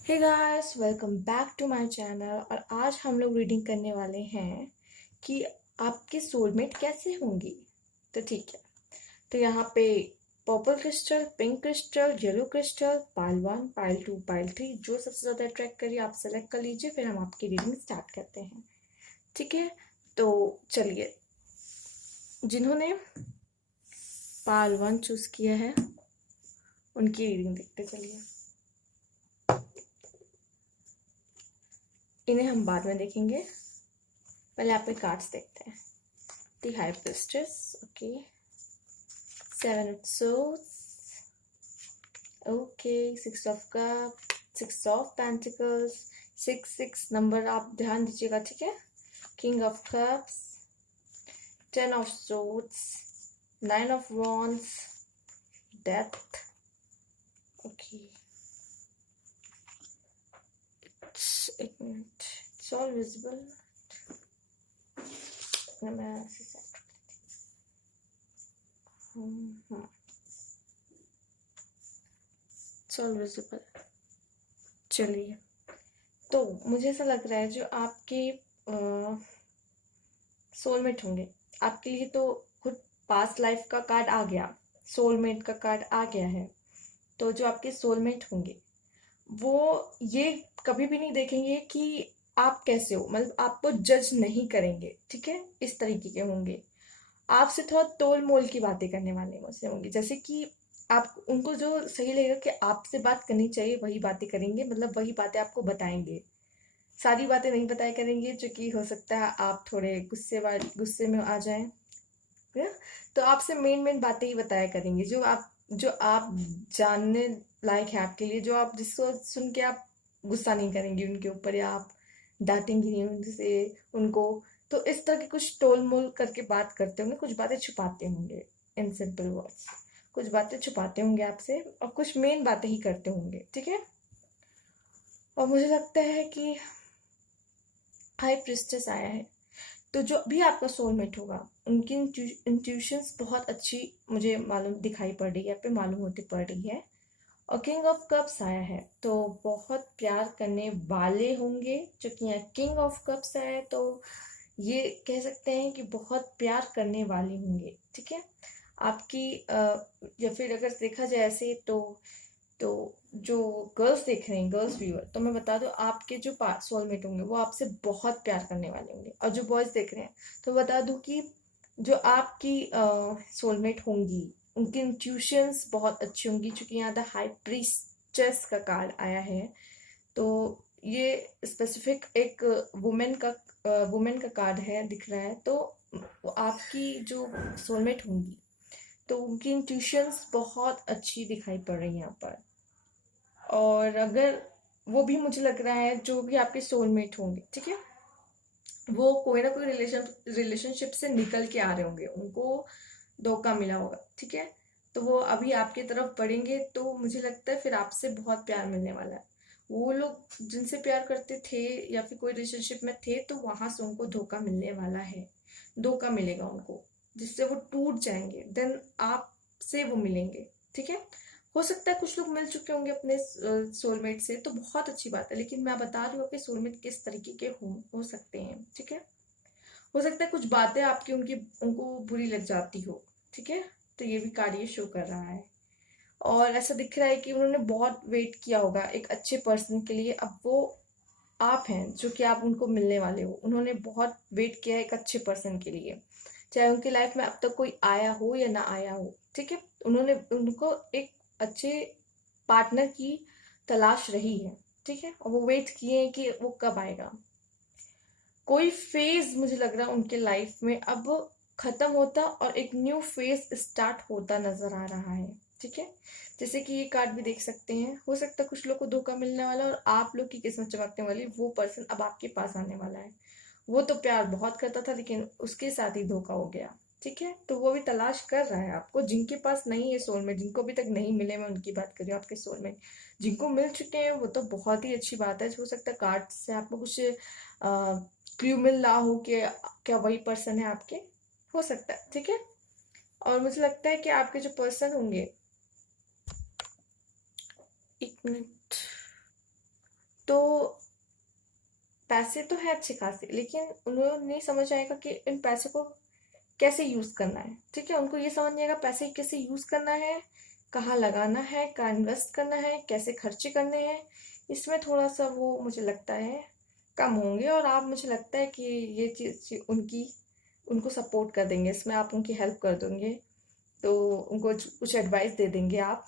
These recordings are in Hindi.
Hey guys, welcome back to my channel. और आज हम लोग रीडिंग करने वाले हैं कि आपके सोलमेट कैसे होंगी। तो ठीक है, तो यहाँ पे purple crystal, pink crystal, yellow crystal, pile 1, pile 2, pile 3 जो सबसे ज़्यादा अट्रैक्ट करिए आप सेलेक्ट कर लीजिए। फिर हम आपकी रीडिंग स्टार्ट करते हैं। ठीक है, तो चलिए, जिन्होंने पाइल 1 चूज किया है उनकी रीडिंग देखते चलिए। इन्हें हम बाद में देखेंगे, पहले आपके कार्ड्स देखते हैं। The High Priestess, okay. Seven of Swords, okay. Six of Cups, Six of Pentacles, 6 number आप ध्यान दीजिएगा, ठीक है। King of Cups, Ten of Swords, Nine of Wands, Death, okay. एक मिनट, it's all visible. मैं ऐसे set हाँ, it's all visible. चलिए, तो मुझे ऐसा लग रहा है जो आपके सोलमेट होंगे आपके लिए, तो खुद पास्ट लाइफ का कार्ड आ गया, सोलमेट का कार्ड आ गया है। तो जो आपके सोलमेट होंगे वो ये कभी भी नहीं देखेंगे कि आप कैसे हो, मतलब आपको जज नहीं करेंगे, ठीक है। इस तरीके के होंगे, आपसे थोड़ा तोल मोल की बातें करने वाले मुझसे होंगे। जैसे कि आप उनको जो सही लगेगा कि आपसे बात करनी चाहिए वही बातें करेंगे, मतलब वही बातें आपको बताएंगे। सारी बातें नहीं बताया करेंगे, जो कि हो सकता है आप थोड़े गुस्से में आ जाएं, है ना? तो आपसे मेन मेन बातें ही बताया करेंगे, जो आप जानने लायक है आपके लिए, जो आप जिसको सुन के आप गुस्सा नहीं करेंगे उनके ऊपर, या आप डांटेंगे नहीं उनसे उनको। तो इस तरह के कुछ टोल मोल करके बात करते होंगे, कुछ बातें छुपाते होंगे। इन सिंपल वर्ड्स, कुछ बातें छुपाते होंगे आपसे और कुछ मेन बातें ही करते होंगे, ठीक है। और मुझे लगता है कि हाई प्रिस्टेस आया है, तो जो भी आपका सोलमेट होगा उनकी इंट्यूशंस बहुत अच्छी मुझे मालूम दिखाई पड़ रही है, पे मालूम होती पड़ रही है। और किंग ऑफ कप्स आया है, तो बहुत प्यार करने वाले होंगे। जो कि यहाँ किंग ऑफ कप्स आया है, तो ये कह सकते हैं कि बहुत प्यार करने वाले होंगे, ठीक है। आपकी या फिर अगर देखा जाए ऐसे, तो जो गर्ल्स देख रहे हैं, गर्ल्स व्यूअर, तो मैं बता दूं आपके जो सोलमेट होंगे वो आपसे बहुत प्यार करने वाले होंगे। और जो बॉयज देख रहे हैं तो बता दूं कि जो आपकी सोलमेट होंगी उनकी इंट्यूशंस बहुत अच्छी होंगी। चूंकि यहाँ द हाई प्रीस्टेस का कार्ड आया है, तो ये स्पेसिफिक एक वुमेन का कार्ड है, दिख रहा है। तो आपकी जो सोलमेट होंगी तो उनकी इंट्यूशंस बहुत अच्छी दिखाई पड़ रही है यहाँ पर। और अगर वो भी मुझे लग रहा है जो भी आपके सोलमेट होंगे, ठीक है, वो कोई ना कोई रिलेशनशिप से निकल के आ रहे होंगे, उनको धोखा मिला होगा, ठीक है। तो वो अभी आपकी तरफ बढ़ेंगे, तो मुझे लगता है फिर आपसे बहुत प्यार मिलने वाला है। वो लोग जिनसे प्यार करते थे या फिर कोई रिलेशनशिप में थे, तो वहां से उनको धोखा मिलने वाला है, धोखा मिलेगा उनको, जिससे वो टूट जाएंगे। देन आपसे वो मिलेंगे, ठीक है। हो सकता है कुछ लोग मिल चुके होंगे अपने सोलमेट से, तो बहुत अच्छी बात है। लेकिन मैं बता रही हूँ कि सोलमेट किस तरीके के हो सकते हैं, ठीक है। हो सकता है कुछ बातें आपकी उनको बुरी लग जाती हो, ठीक है। तो ये भी कार्ड ये शो कर रहा है। और ऐसा दिख रहा है कि उन्होंने बहुत वेट किया होगा एक अच्छे पर्सन के लिए। अब वो आप हैं जो कि आप उनको मिलने वाले हो। उन्होंने बहुत वेट किया है एक अच्छे पर्सन के लिए, चाहे उनकी लाइफ में अब तक कोई आया हो या ना आया हो, ठीक है। उन्होंने उनको एक अच्छे पार्टनर की तलाश रही है, ठीक है। और वो वेट किए हैं कि वो कब आएगा। कोई फेज मुझे लग रहा है उनके लाइफ में अब खत्म होता और एक न्यू फेज स्टार्ट होता नजर आ रहा है, ठीक है। जैसे कि ये कार्ड भी देख सकते हैं, हो सकता है कुछ लोग को धोखा मिलने वाला और आप लोग की किस्मत चमकने वाली। वो पर्सन अब आपके पास आने वाला है। वो तो प्यार बहुत करता था लेकिन उसके साथ ही धोखा हो गया, ठीक है। तो वो भी तलाश कर रहा है आपको, जिनके पास नहीं है सोलमेट, जिनको अभी तक नहीं मिले, मैं उनकी बात कर रही हूँ। आपके सोलमेट जिनको मिल चुके हैं वो तो बहुत ही अच्छी बात है। हो सकता है कार्ड से आपको कुछ क्लू मिल रहा हो कि क्या वही पर्सन है आपके, हो सकता है, ठीक है। और मुझे लगता है कि आपके जो पर्सन होंगे, एक मिनट, तो पैसे तो है अच्छे खासे, लेकिन उन्हें नहीं समझ आएगा कि इन पैसे को कैसे यूज करना है। ठीक है, उनको ये समझ नहीं आएगा पैसे कैसे यूज करना है, कहाँ लगाना है, कहाँ इन्वेस्ट करना है, कैसे खर्चे करने हैं। इसमें थोड़ा सा वो मुझे लगता है कम होंगे, और आप मुझे लगता है कि ये चीज़ उनको सपोर्ट कर देंगे इसमें, आप उनकी हेल्प कर देंगे, तो उनको कुछ एडवाइस दे देंगे आप।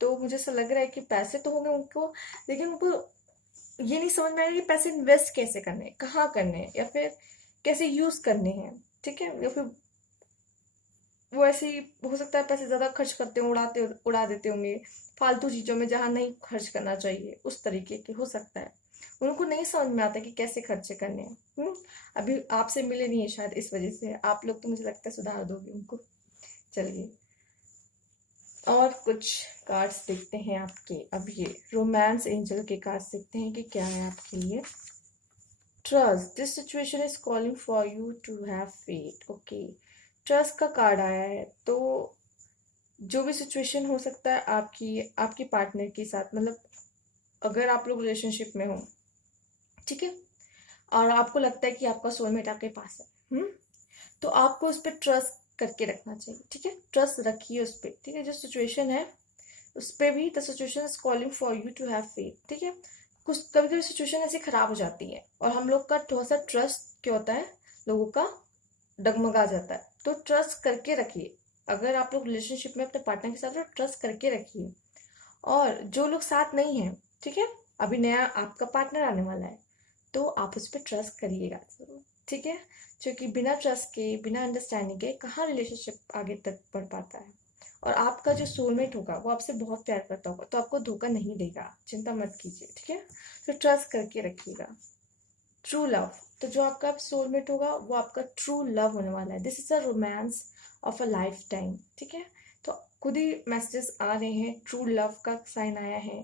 तो मुझे ऐसा लग रहा है कि पैसे तो होंगे उनको, लेकिन उनको ये नहीं समझ में आएगा कि पैसे इन्वेस्ट कैसे करने हैं, कहाँ करने हैं, या फिर कैसे यूज करने हैं। ठीक है, या फिर वो ऐसे ही हो सकता है पैसे ज्यादा खर्च करते हो, उड़ा देते होंगे फालतू चीजों में जहां नहीं खर्च करना चाहिए, उस तरीके के हो सकता है। उनको नहीं समझ में आता कि कैसे खर्चे करने हैं। अभी आपसे मिले नहीं है शायद, इस वजह से आप लोग तो मुझे लगता है सुधार दोगे उनको। चलिए और कुछ कार्ड्स देखते हैं आपके। अब ये रोमांस एंजल के कार्ड्स देखते हैं कि क्या है आपके लिए। Trust, this situation is calling for you to have faith. Okay, trust का कार्ड आया है। तो जो भी सिचुएशन हो सकता है आपकी पार्टनर के साथ, मतलब अगर आप लोग रिलेशनशिप में हो, ठीक है, और आपको लगता है कि आपका सोलमेट आपके पास है, तो आपको उस पर ट्रस्ट करके रखना चाहिए। ठीक है, ट्रस्ट रखिए उस पर। ठीक है, जो सिचुएशन है उस पर भी, the situation is calling for you to have faith. ठीक है, कुछ कभी कभी सिचुएशन ऐसी खराब हो जाती है और हम लोग का थोड़ा सा ट्रस्ट क्या होता है, लोगों का डगमगा जाता है। तो ट्रस्ट करके रखिए, अगर आप लोग रिलेशनशिप में अपने पार्टनर के साथ तो ट्रस्ट करके रखिए। और जो लोग साथ नहीं है, ठीक है, अभी नया आपका पार्टनर आने वाला है, तो आप उस पर ट्रस्ट करिएगा जरूर। ठीक है, क्योंकि बिना ट्रस्ट के, बिना अंडरस्टैंडिंग के कहाँ रिलेशनशिप आगे तक बढ़ पाता है। और आपका जो सोलमेट होगा वो आपसे बहुत प्यार करता होगा, तो आपको धोखा नहीं देगा, चिंता मत कीजिए। ठीक है, तो ट्रस्ट करके रखिएगा। ट्रू लव, तो जो आपका सोलमेट होगा वो आपका ट्रू लव होने वाला है। This is a romance of a life time. ठीक है, तो खुद ही मैसेजेस आ रहे हैं, ट्रू लव का साइन आया है,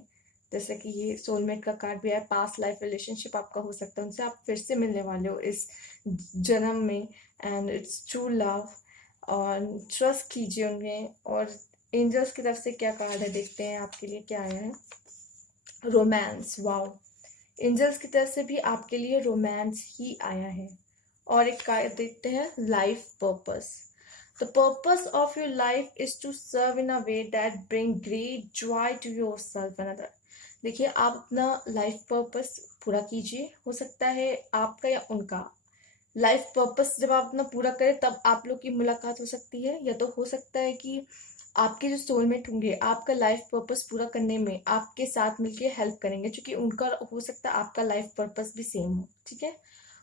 जैसे कि ये सोलमेट का कार्ड भी है। पास्ट लाइफ रिलेशनशिप आपका हो सकता है, उनसे आप फिर से मिलने वाले हो इस जन्म में, एंड इट्स ट्रू लव। और ट्रस्ट कीजिए उनमें। और एंजल्स की तरफ से क्या कार्ड है देखते हैं आपके लिए क्या आया है। रोमांस, वाओ, एंजल्स की तरफ से भी आपके लिए रोमांस ही आया है। और एक कार्ड देखते हैं, life purpose. The purpose of your life is to serve in a way that bring great joy to yourself and other. देखिए, आप अपना लाइफ पर्पस पूरा कीजिए, हो सकता है आपका या उनका। लाइफ पर्पस जब आप अपना पूरा करें तब आप लोग की मुलाकात हो सकती है, या तो हो सकता है कि आपके जो सोलमेट होंगे आपका लाइफ पर्पस पूरा करने में आपके साथ मिलके हेल्प करेंगे, क्योंकि उनका हो सकता है आपका लाइफ पर्पस भी सेम हो। ठीक है,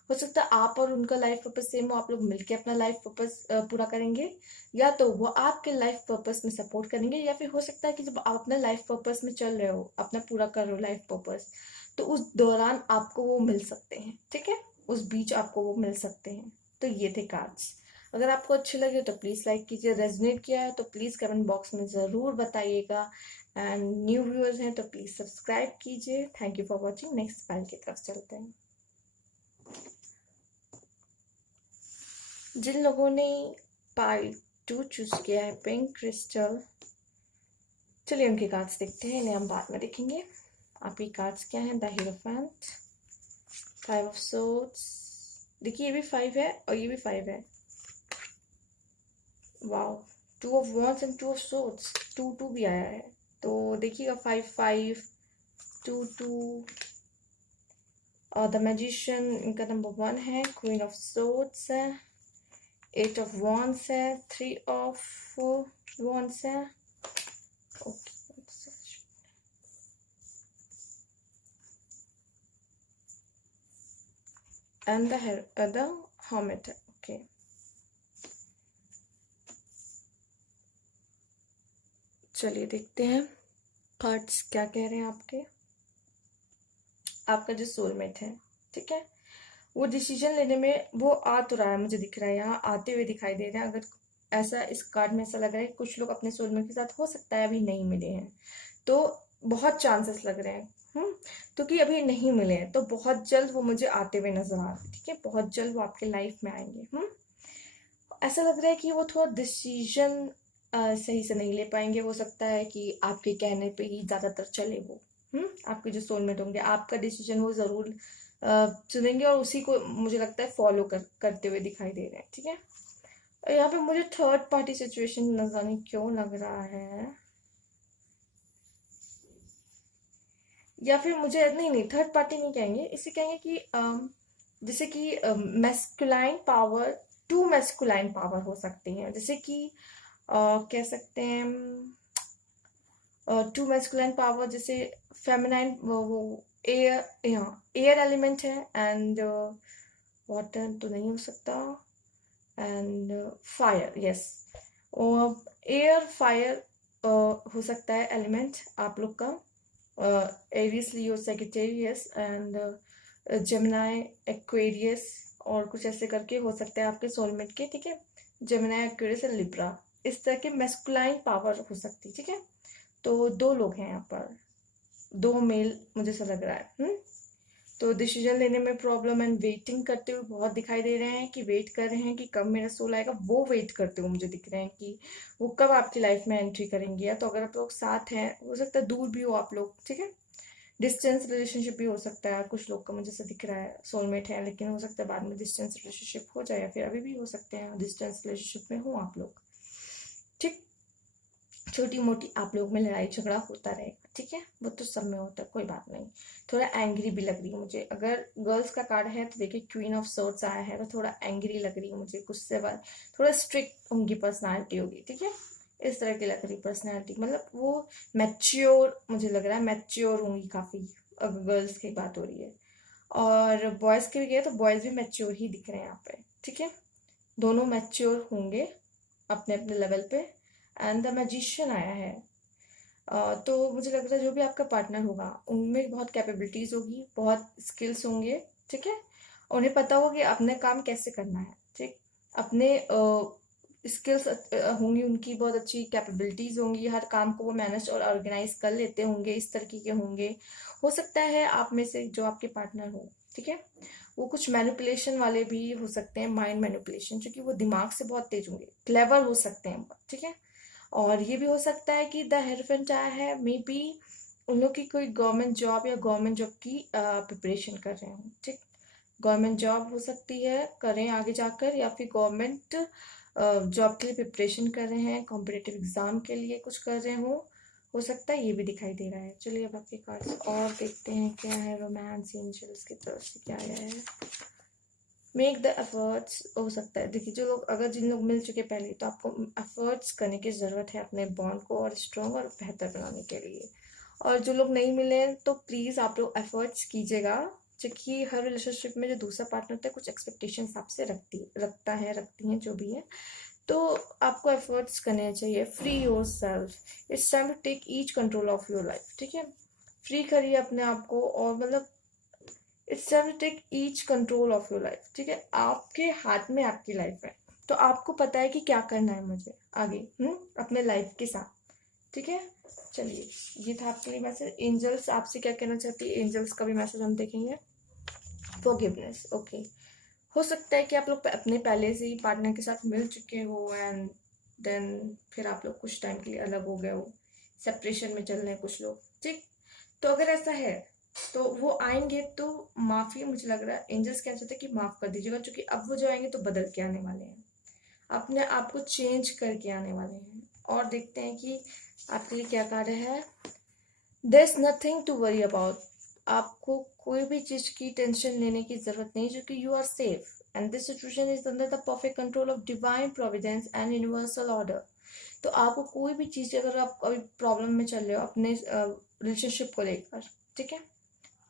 हो सकता है आप और उनका लाइफ पर्पस सेम हो, आप लोग मिलके अपना लाइफ पर्पस पूरा करेंगे, या तो वो आपके लाइफ पर्पस में सपोर्ट करेंगे, या फिर हो सकता है कि जब आप अपना लाइफ पर्पस में चल रहे हो, अपना पूरा कर रहे हो लाइफ पर्पस, तो उस दौरान आपको वो मिल सकते हैं। ठीक है, उस बीच आपको वो मिल सकते हैं। तो ये थे कार्ड्स। अगर आपको अच्छे लगे तो प्लीज़ लाइक कीजिए, रेजोनेट किया है तो प्लीज़ कमेंट बॉक्स में ज़रूर बताइएगा, एंड न्यू व्यूअर्स हैं तो प्लीज़ सब्सक्राइब कीजिए। Thank you for watching. Next file की तरफ चलते हैं। जिन लोगों ने पाइल 2 चूज किया है, पिंक क्रिस्टल, चलिए उनके कार्ड्स देखते हैं, इन्हें हम बाद में देखेंगे। आपके कार्ड्स क्या हैं, द हीरोफेंट, 5 ऑफ सोर्ड्स, देखिए ये भी 5 है और ये भी 5 है। Wow, 2 of wands and 2 of swords, 2 भी आया है। तो देखिएगा 5 5 2 2। और द मैजिशियन इनका नंबर 1 है, क्वीन ऑफ सोर्ड्स है, 8 ऑफ वॉन्ड्स है, 3 ऑफ वॉन्ड्स है। ओके, एंड द hermit है। ओके, चलिए देखते हैं कार्ड्स क्या कह रहे हैं आपके। आपका जो सोलमेट है, ठीक है, वो डिसीजन लेने में वो आ तो रहा है, मुझे दिख रहा है, यहाँ आते हुए दिखाई दे रहे हैं। अगर ऐसा इस कार्ड में ऐसा लग रहा है कुछ लोग अपने सोलमेट के साथ हो सकता है अभी नहीं मिले हैं, तो बहुत चांसेस लग रहे हैं, तो कि अभी नहीं मिले हैं, तो बहुत जल्द वो मुझे आते हुए नजर आ रहे हैं। ठीक है, बहुत जल्द वो आपके लाइफ में आएंगे। ऐसा लग रहा है कि वो थोड़ा डिसीजन सही से नहीं ले पाएंगे, हो सकता है कि आपके कहने पे ही ज्यादातर चले वो। आपके जो सोलमेट होंगे, आपका डिसीजन वो जरूर चुनेंगे और उसी को मुझे लगता है फॉलो करते हुए दिखाई दे रहे हैं। ठीक है, यहाँ पे मुझे थर्ड पार्टी सिचुएशन नजर नहीं क्यों लग रहा है, या फिर मुझे नहीं थर्ड पार्टी नहीं कहेंगे, इसे कहेंगे कि जैसे कि masculine power, two masculine power हो सकती है, जैसे कि कह सकते हैं टू मैस्कुलाइन पावर, जैसे फेमिनाइन वो एयर, एयर एलिमेंट है, एंड वाटर तो नहीं हो सकता, एंड फायर, यस, और एयर फायर हो सकता है एलिमेंट आप लोग का, Aries Leo Sagittarius and Gemini Aquarius, और कुछ ऐसे करके हो सकता है आपके सोलमेट के। ठीक है, जेमिनाई एक्वेरियस एंड लिब्रा, इस तरह के मैस्कुलाइन पावर हो सकती है। ठीक है, तो दो लोग हैं यहाँ पर, दो मेल मुझे ऐसा लग रहा है। तो डिसीजन लेने में प्रॉब्लम एंड वेटिंग करते हुए बहुत दिखाई दे रहे हैं, कि वेट कर रहे हैं कि कब मेरा सोल आएगा, वो वेट करते हुए मुझे दिख रहे हैं कि वो कब आपकी लाइफ में एंट्री करेंगे। या तो अगर आप लोग साथ हैं, हो सकता है दूर भी हो आप लोग। ठीक है, डिस्टेंस रिलेशनशिप भी हो सकता है, कुछ लोग का मुझे ऐसा दिख रहा है सोलमेट है, लेकिन हो सकता है बाद में डिस्टेंस रिलेशनशिप हो जाए, या फिर अभी भी हो सकते हैं डिस्टेंस रिलेशनशिप में हो आप लोग। ठीक, छोटी मोटी आप लोग में लड़ाई झगड़ा होता रहेगा। ठीक है, वो तो सब में होता है, कोई बात नहीं। थोड़ा एंग्री भी लग रही है मुझे, अगर गर्ल्स का कार्ड है तो देखिए क्वीन ऑफ सोर्ड्स आया है, तो थोड़ा एंग्री लग रही है मुझे, गुस्से वाली, थोड़ा स्ट्रिक्ट उनकी पर्सनालिटी होगी। ठीक है, इस तरह की लग रही पर्सनालिटी, मतलब वो मैच्योर, मुझे लग रहा है मैच्योर होंगी काफी, अगर गर्ल्स की बात हो रही है। और बॉयज की भी गए तो बॉयज भी मैच्योर ही दिख रहे हैं यहाँ पे। ठीक है, दोनों मैच्योर होंगे अपने अपने लेवल पे। एंड द मैजिशियन आया है, तो मुझे लगता है जो भी आपका पार्टनर होगा उनमें बहुत कैपेबिलिटीज होगी, बहुत स्किल्स होंगे। ठीक है, उन्हें पता होगा कि अपने काम कैसे करना है। ठीक, अपने स्किल्स होंगी, उनकी बहुत अच्छी कैपेबिलिटीज होंगी, हर काम को वो मैनेज और ऑर्गेनाइज कर लेते होंगे, इस तरीके के होंगे। हो सकता है आप में से जो आपके पार्टनर हो, ठीक है, वो कुछ मैनिपुलेशन वाले भी हो सकते हैं, माइंड मैनिपुलेशन, क्योंकि वो दिमाग से बहुत तेज होंगे, क्लेवर हो सकते हैं। ठीक है, और ये भी हो सकता है कि द हेरोफेंट आया है, मे बी उन लोग की कोई गवर्नमेंट जॉब या गवर्नमेंट जॉब की प्रिपरेशन कर रहे हो। ठीक, गवर्नमेंट जॉब हो सकती है करें आगे जाकर, या फिर गवर्नमेंट जॉब के लिए प्रिपरेशन कर रहे हैं, कॉम्पिटेटिव एग्जाम के लिए कुछ कर रहे हो सकता है, ये भी दिखाई दे रहा है। चलिए अब आपके कार्ड्स और देखते हैं क्या है, रोमांस एंजल्स की तरफ से क्या आया है। मेक द एफर्ट्स, हो सकता है, देखिए जो लोग, अगर जिन लोग मिल चुके पहले, तो आपको एफर्ट्स करने की ज़रूरत है अपने बॉन्ड को और स्ट्रॉन्ग और बेहतर बनाने के लिए। और जो लोग नहीं मिले तो प्लीज़ आप लोग एफर्ट्स कीजिएगा, क्योंकि हर रिलेशनशिप में जो दूसरा पार्टनर होता है कुछ एक्सपेक्टेशंस आपसे रखती हैं, जो भी है, तो आपको एफर्ट्स करने चाहिए। Free yourself, it's time to take each control of your life. ठीक है, फ्री करिए अपने आप को, और मतलब it's time to take each control of your life. ठीक है, आपके हाथ में आपकी लाइफ है, तो आपको पता है कि क्या करना है मुझे आगे अपने लाइफ के साथ। ठीक है, चलिए ये था आपके लिए मैसेज। एंजल्स आपसे क्या कहना चाहती है, एंजल्स का भी मैसेज हम देखेंगे। फॉरगिवनेस, ओके, हो सकता है कि आप लोग अपने पहले से ही पार्टनर के साथ मिल चुके हो, एंड देन फिर आप लोग कुछ टाइम के लिए अलग हो गए हो, सेपरेशन में चल रहे हैं कुछ लोग। ठीक, तो अगर ऐसा है तो वो आएंगे तो माफी, मुझे लग रहा है एंजल्स क्या चाहते हैं कि माफ कर दीजिएगा, क्योंकि अब वो जो आएंगे तो बदल के आने वाले हैं, अपने आप को चेंज करके आने वाले हैं। और देखते हैं कि आपके लिए क्या कार्य है। There is nothing to worry about, आपको कोई भी चीज की टेंशन लेने की जरूरत नहीं, क्योंकि you are safe and this situation is under the perfect control of divine providence and universal order. तो आपको कोई भी चीज, अगर आप अभी प्रॉब्लम में चल रहे हो अपने रिलेशनशिप को लेकर, ठीक है,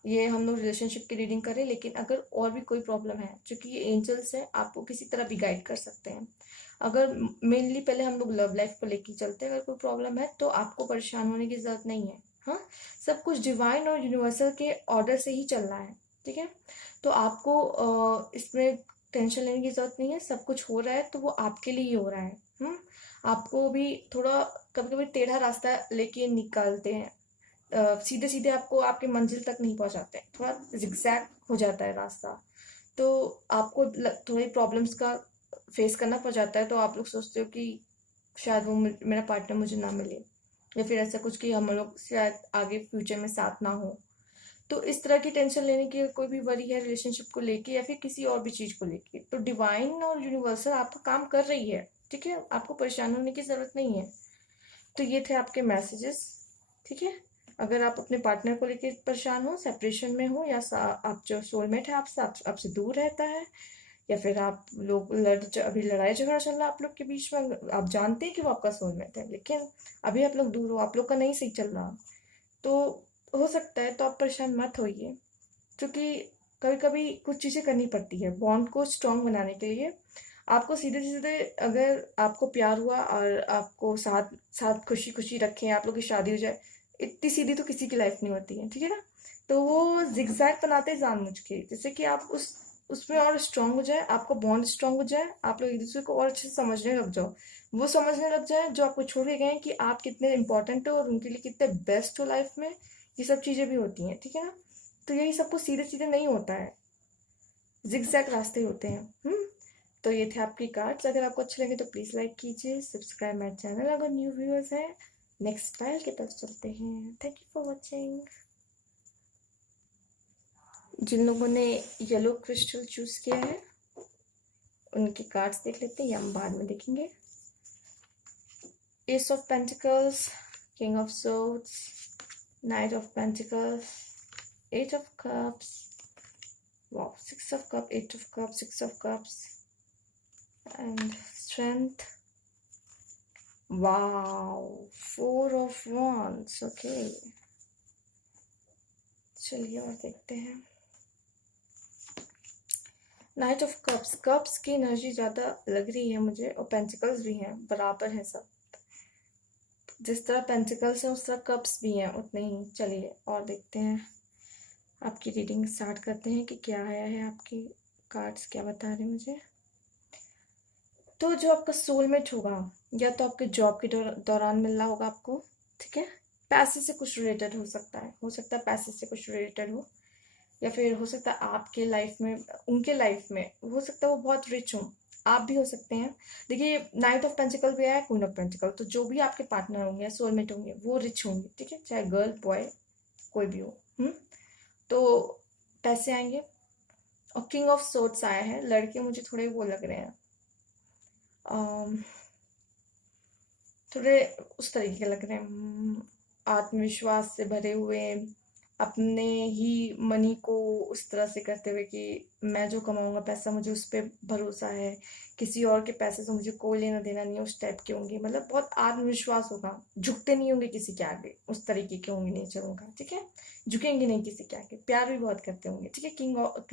ये हम लोग रिलेशनशिप की रीडिंग करें, लेकिन अगर और भी कोई प्रॉब्लम है, क्योंकि ये एंजल्स है, आपको किसी तरह भी गाइड कर सकते हैं। अगर मेनली पहले हम लोग लव लाइफ को लेकर चलते हैं, अगर कोई प्रॉब्लम है तो आपको परेशान होने की जरूरत नहीं है। हाँ, सब कुछ डिवाइन और यूनिवर्सल के ऑर्डर से ही चल रहा है। ठीक है, तो आपको इसमें टेंशन लेने की जरूरत नहीं है, सब कुछ हो रहा है तो वो आपके लिए ही हो रहा है। आपको भी थोड़ा कभी कभी टेढ़ा रास्ता लेके निकालते हैं, सीधे सीधे आपको आपके मंजिल तक नहीं पहुंचाते, थोड़ा जिगजैग हो जाता है रास्ता, तो आपको थोड़ी प्रॉब्लम्स का फेस करना पड़ जाता है, तो आप लोग सोचते हो कि शायद वो मेरा पार्टनर मुझे ना मिले। या फिर ऐसा कुछ कि हम लोग शायद आगे फ्यूचर में साथ ना हो। तो इस तरह की टेंशन लेने की कोई भी वरी है रिलेशनशिप को लेके या फिर किसी और भी चीज को लेके, तो डिवाइन और यूनिवर्सल आपका काम कर रही है, ठीक है, आपको परेशान होने की जरूरत नहीं है। तो ये थे आपके मैसेजेस, ठीक है। अगर आप अपने पार्टनर को लेके परेशान हो, सेपरेशन में हो, या आप जो सोलमेट है आपसे आपसे दूर रहता है, या फिर आप लोग अभी लड़ाई झगड़ा चल रहा है आप लोग के बीच में, आप जानते हैं कि वो आपका सोलमेट है लेकिन अभी आप लोग दूर हो, आप लोग का नहीं सही चल रहा, तो हो सकता है, तो आप परेशान मत होइए, क्योंकि कभी कभी कुछ चीज़ें करनी पड़ती है बॉन्ड को स्ट्रांग बनाने के लिए। आपको सीधे सीधे अगर आपको प्यार हुआ और आपको साथ साथ खुशी खुशी रखें, आप लोग की शादी हो जाए, इतनी सीधी तो किसी की लाइफ नहीं होती है, ठीक है ना। तो वो जिगजैग बनाते हैं जानबूझ के, जैसे कि आप उसमें और स्ट्रांग हो जाए, आपका बॉन्ड स्ट्रांग हो जाए, आप लोग एक दूसरे को और अच्छे से समझने लग जाओ, वो समझने लग जाए जो आपको छोड़ के गए हैं कि आप कितने इंपॉर्टेंट हो और उनके लिए कितने बेस्ट हो लाइफ में। ये सब चीज़ें भी होती हैं, ठीक है ना। तो यही सब कुछ सीधे सीधे नहीं होता है, जिगजैग रास्ते होते हैं। तो ये थे आपके कार्ड्स। अगर आपको अच्छे लगे तो प्लीज़ लाइक कीजिए, सब्सक्राइब माई चैनल अगर न्यू व्यूअर्स हैं। नेक्स्ट फाइल की तरफ चलते हैं। Thank you for watching. जिन लोगों ने येलो क्रिस्टल चूज किया है उनके कार्ड्स देख लेते हैं, या हम बाद में देखेंगे। Ace of pentacles, king of swords, knight of pentacles, eight of cups, wow, six of cups, eight of cups, six of cups, and strength. Wow, four of wands. Okay, चलिए और देखते हैं। नाइट ऑफ कप्स, कप्स की एनर्जी ज़्यादा लग रही है मुझे, और पेंटिकल्स भी हैं, बराबर हैं सब। जिस तरह पेंटिकल्स हैं उस तरह कप्स भी हैं उतने ही। चलिए और देखते हैं, आपकी रीडिंग स्टार्ट करते हैं कि क्या आया है, आपकी कार्ड्स क्या बता रहे हैं मुझे। तो जो आपका सोलमेट होगा, या तो आपके जॉब के दौरान मिल रहा होगा आपको, ठीक है। पैसे से कुछ रिलेटेड हो सकता है पैसे से कुछ रिलेटेड हो, या फिर हो सकता है आपके लाइफ में, उनके लाइफ में हो सकता है वो बहुत रिच हो, आप भी हो सकते हैं। देखिए, नाइट ऑफ पेंटिकल भी आया, क्वीन ऑफ पेंटिकल, तो जो भी आपके पार्टनर होंगे या सोलमेट होंगे वो रिच होंगे, ठीक है, चाहे गर्ल बॉय कोई भी हो। तो पैसे आएंगे। और किंग ऑफ सोर्ड्स आया है, लड़के मुझे थोड़े वो लग रहे हैं, थोड़े उस तरीके के लग रहे हैं, आत्मविश्वास से भरे हुए, अपने ही मनी को उस तरह से करते हुए कि मैं जो कमाऊंगा पैसा, मुझे उस पर भरोसा है, किसी और के पैसे से मुझे कोई लेना देना नहीं, उस टाइप के होंगे। मतलब बहुत आत्मविश्वास होगा, झुकते नहीं होंगे किसी के आगे, उस तरीके के होंगे नेचर उनका, ठीक है। झुकेंगे नहीं किसी के आगे, प्यार भी बहुत करते होंगे, ठीक है।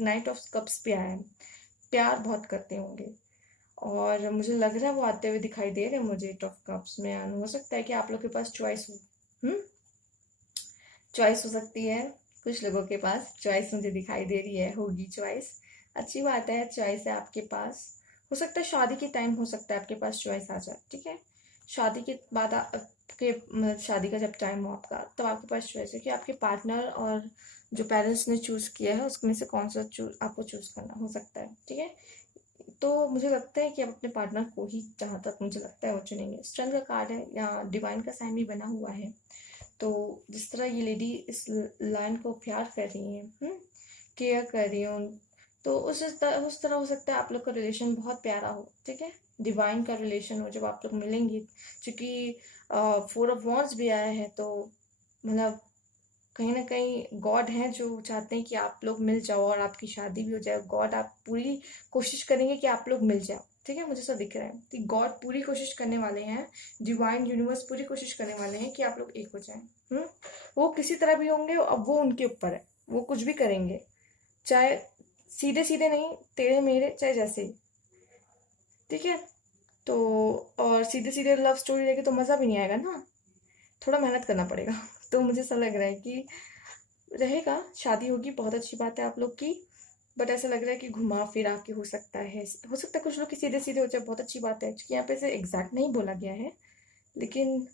नाइट ऑफ कप्स पे आया है, प्यार बहुत करते होंगे। और मुझे लग रहा है वो आते हुए दिखाई दे रहे हैं मुझे एट ऑफ कप्स में। हो सकता है कि आप लोग के पास चॉइस हो, चॉइस हो सकती है, कुछ लोगों के पास चॉइस मुझे दिखाई दे रही है, होगी चॉइस, अच्छी बात है, चॉइस है आपके पास। हो सकता है शादी के टाइम, हो सकता है आपके पास चॉइस आ जाए, ठीक है। शादी के बाद आपके मतलब शादी का जब टाइम हो आपका, तब तो आपके पास चॉइस है कि आपके पार्टनर और जो पेरेंट्स ने चूज किया है उसमें से कौन सा आपको चूज करना हो सकता है, ठीक है। तो मुझे लगता है कि आप अपने पार्टनर को ही, जहाँ तक मुझे लगता है, वो चुनेंगे। स्ट्रेंथ का कार्ड है, या डिवाइन का साइन भी बना हुआ है। तो जिस तरह ये लेडी इस लाइन को प्यार कर रही है, केयर कर रही हूँ, तो उस तरह हो सकता है आप लोग का रिलेशन बहुत प्यारा हो, ठीक है। डिवाइन का रिलेशन हो जब आप लोग मिलेंगे, क्योंकि फोर ऑफ वॉन्ड्स भी आया है, तो मतलब कहीं ना कहीं गॉड हैं जो चाहते हैं कि आप लोग मिल जाओ और आपकी शादी भी हो जाए। गॉड आप पूरी कोशिश करेंगे कि आप लोग मिल जाओ, ठीक है, मुझे ऐसा दिख रहा है कि गॉड पूरी कोशिश करने वाले हैं, डिवाइन यूनिवर्स पूरी कोशिश करने वाले हैं कि आप लोग एक हो जाएं। वो किसी तरह भी होंगे, अब वो उनके ऊपर है, वो कुछ भी करेंगे, चाहे सीधे सीधे नहीं, तेरे मेरे, चाहे जैसे ही, ठीक है। तो और सीधे सीधे लव स्टोरी लेके तो मज़ा भी नहीं आएगा ना, थोड़ा मेहनत करना पड़ेगा। तो मुझे ऐसा लग रहा है कि रहेगा, शादी होगी, बहुत अच्छी बात है आप लोग की, बट ऐसा लग रहा है कि घुमा फिरा के हो सकता है, कुछ लोग की सीधे सीधे हो जाए, बहुत अच्छी बात है, क्योंकि यहाँ पे से एग्जैक्ट नहीं बोला गया है, लेकिन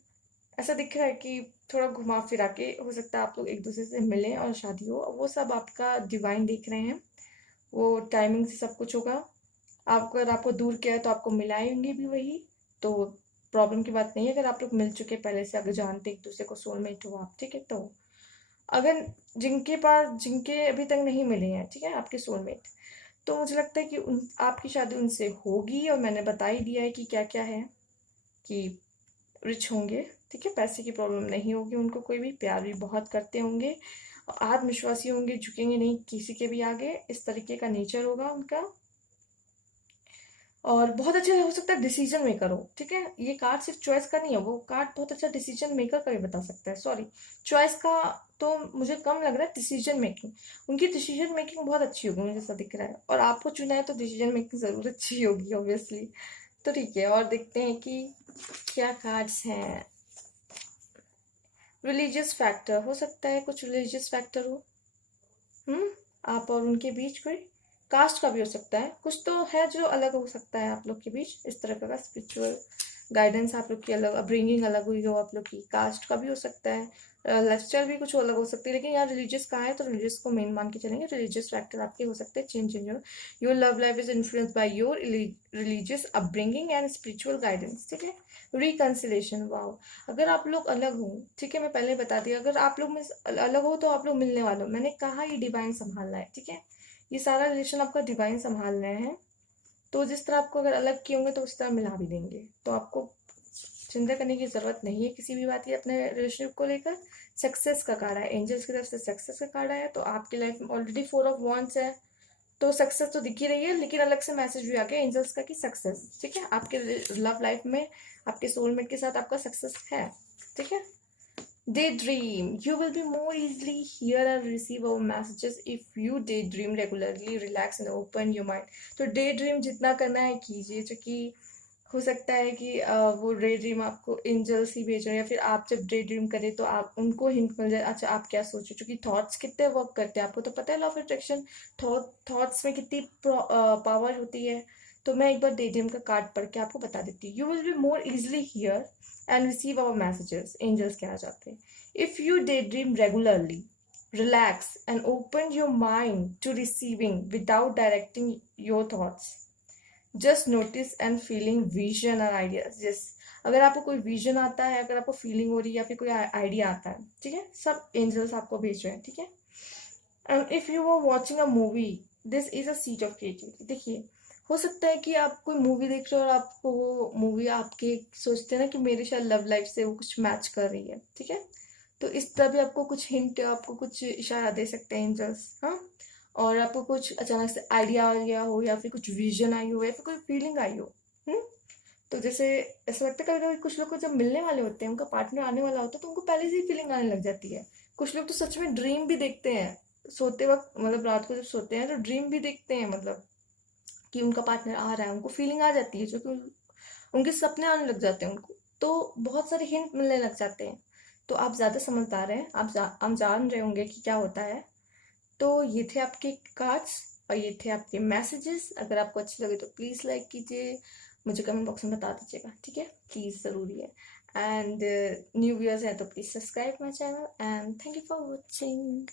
ऐसा दिख रहा है कि थोड़ा घुमा फिरा के हो सकता है आप लोग एक दूसरे से मिलें और शादी हो। वो सब आपका डिवाइन देख रहे हैं, वो टाइमिंग से सब कुछ होगा। आपको, अगर आपको दूर किया है तो आपको मिलाएंगे भी वही। तो प्रॉब्लम की बात नहीं है अगर आप लोग मिल चुके पहले से, अगर जानते एक दूसरे को, सोलमेट हो आप, ठीक है। तो अगर जिनके अभी तक नहीं मिले हैं, ठीक है, आपके सोलमेट, तो मुझे लगता है कि आपकी शादी उनसे होगी। और मैंने बता ही दिया है कि क्या क्या है, कि रिच होंगे, ठीक है, पैसे की प्रॉब्लम नहीं होगी उनको, कोई भी प्यार भी बहुत करते होंगे, आत्मविश्वासी होंगे, झुकेंगे नहीं किसी के भी आगे, इस तरीके का नेचर होगा उनका। और बहुत अच्छे हो सकता है डिसीजन मेकर हो, ठीक है। ये कार्ड सिर्फ चॉइस का नहीं है, वो कार्ड बहुत अच्छा डिसीजन मेकर का भी बता सकता है। सॉरी, चॉइस का तो मुझे कम लग रहा है, डिसीजन मेकिंग, उनकी डिसीजन मेकिंग बहुत अच्छी होगी मुझे ऐसा दिख रहा है। और आपको चुना है तो डिसीजन मेकिंग जरूर अच्छी होगी ऑब्वियसली। तो ठीक है, और देखते हैं कि क्या कार्ड्स हैं। रिलीजियस फैक्टर हो सकता है, कुछ रिलीजियस फैक्टर हो, आप और उनके बीच कोई कास्ट का भी हो सकता है, कुछ तो है जो अलग हो सकता है आप लोग के बीच, इस तरह का स्पिरिचुअल गाइडेंस आप लोग की अलग, अपब्रिंगिंग अलग हुई हो आप लोग की, कास्ट का भी हो सकता है, लाइफ स्टाइल भी कुछ अलग हो सकती है। लेकिन यहाँ रिलीजियस कहाँ है तो रिलीजियस को मेन मान के चलेंगे, रिलीजियस फैक्टर आपके हो सकते हैं change in your love life is influenced by your religious upbringing and spiritual guidance, ठीक है। रिकंसिलेशन, वाओ, अगर आप लोग अलग हो, ठीक है, मैं पहले बता दिया, अगर आप लोग में अलग हो तो आप लोग मिलने वाले हो, मैंने कहा ये डिवाइन संभालना है, ठीक है, ये सारा रिलेशन आपका डिवाइन संभाल रहे हैं। तो जिस तरह आपको अगर अलग किए होंगे तो उस तरह मिला भी देंगे, तो आपको चिंता करने की जरूरत नहीं है किसी भी बात की अपने रिलेशनशिप को लेकर। सक्सेस का कार्ड है, एंजल्स की तरफ से सक्सेस का कार्ड है, तो आपकी लाइफ में ऑलरेडी 4 ऑफ वांड्स है, तो सक्सेस तो दिख ही रही है, लेकिन अलग से मैसेज भी आ गया एंजल्स का कि सक्सेस, ठीक है, आपके लव लाइफ में आपके सोलमेट के साथ आपका सक्सेस है, ठीक है। Daydream. You will be more easily hear and receive our messages if you daydream regularly, relax and open your mind. तो daydream जितना करना है कीजिए, जो कि हो सकता है कि वो डे ड्रीम आपको एंजल्स ही भेज रहे हैं, या फिर आप जब डे ड्रीम करें तो आप उनको हिंट मिल जाए, अच्छा आप क्या सोचो, क्योंकि थॉट्स कितने वर्क करते हैं आपको तो पता है, लॉ ऑफ अट्रैक्शन, थॉट्स में कितनी पावर होती है। तो मैं एक बार डे ड्रीम का कार्ड पढ़ के आपको बता देती हूँ। You will be more easily hear and receive our messages, angels क्या चाहते हैं। If you day dream regularly, relax and open your mind to receiving without directing your thoughts, just notice and feeling vision और आइडियाज। जिस अगर आपको कोई विजन आता है, अगर आपको फीलिंग हो रही है या फिर कोई आइडिया आता है, ठीक है, सब एंजल्स आपको भेज रहे हैं, ठीक है। And if you are watching a movie, this is a seat of creativity. देखिए, हो सकता है कि आप कोई मूवी देख रहे हो और आपको वो मूवी आपके सोचते हैं ना कि मेरे शायद लव लाइफ से वो कुछ मैच कर रही है, ठीक है, तो इस तरह भी आपको कुछ हिंट, आपको कुछ इशारा दे सकते हैं एंजल्स, हाँ। और आपको कुछ अचानक से आइडिया आ गया हो, या फिर कुछ विजन आई हो, या फिर कोई फीलिंग आई हो, हम्म। तो जैसे ऐसा लगता है कभी कभी कुछ लोग को जब मिलने वाले होते हैं, उनका पार्टनर आने वाला होता है, तो उनको पहले से ही फीलिंग आने लग जाती है। कुछ लोग तो सच में ड्रीम भी देखते हैं सोते वक्त, मतलब रात को जब सोते हैं तो ड्रीम भी देखते हैं, मतलब कि उनका पार्टनर आ रहा है, उनको फीलिंग आ जाती है, जो कि उनके सपने आने लग जाते हैं उनको, तो बहुत सारे हिंट मिलने लग जाते हैं। तो आप ज़्यादा समझदार हैं, आप जान रहे होंगे कि क्या होता है। तो ये थे आपके कार्ड्स और ये थे आपके मैसेजेस। अगर आपको अच्छे लगे तो प्लीज़ लाइक कीजिए, मुझे कमेंट बॉक्स में बता दीजिएगा, ठीक है, प्लीज़ ज़रूरी है। एंड न्यू व्यूअर्स हैं तो please subscribe my channel and thank you for watching.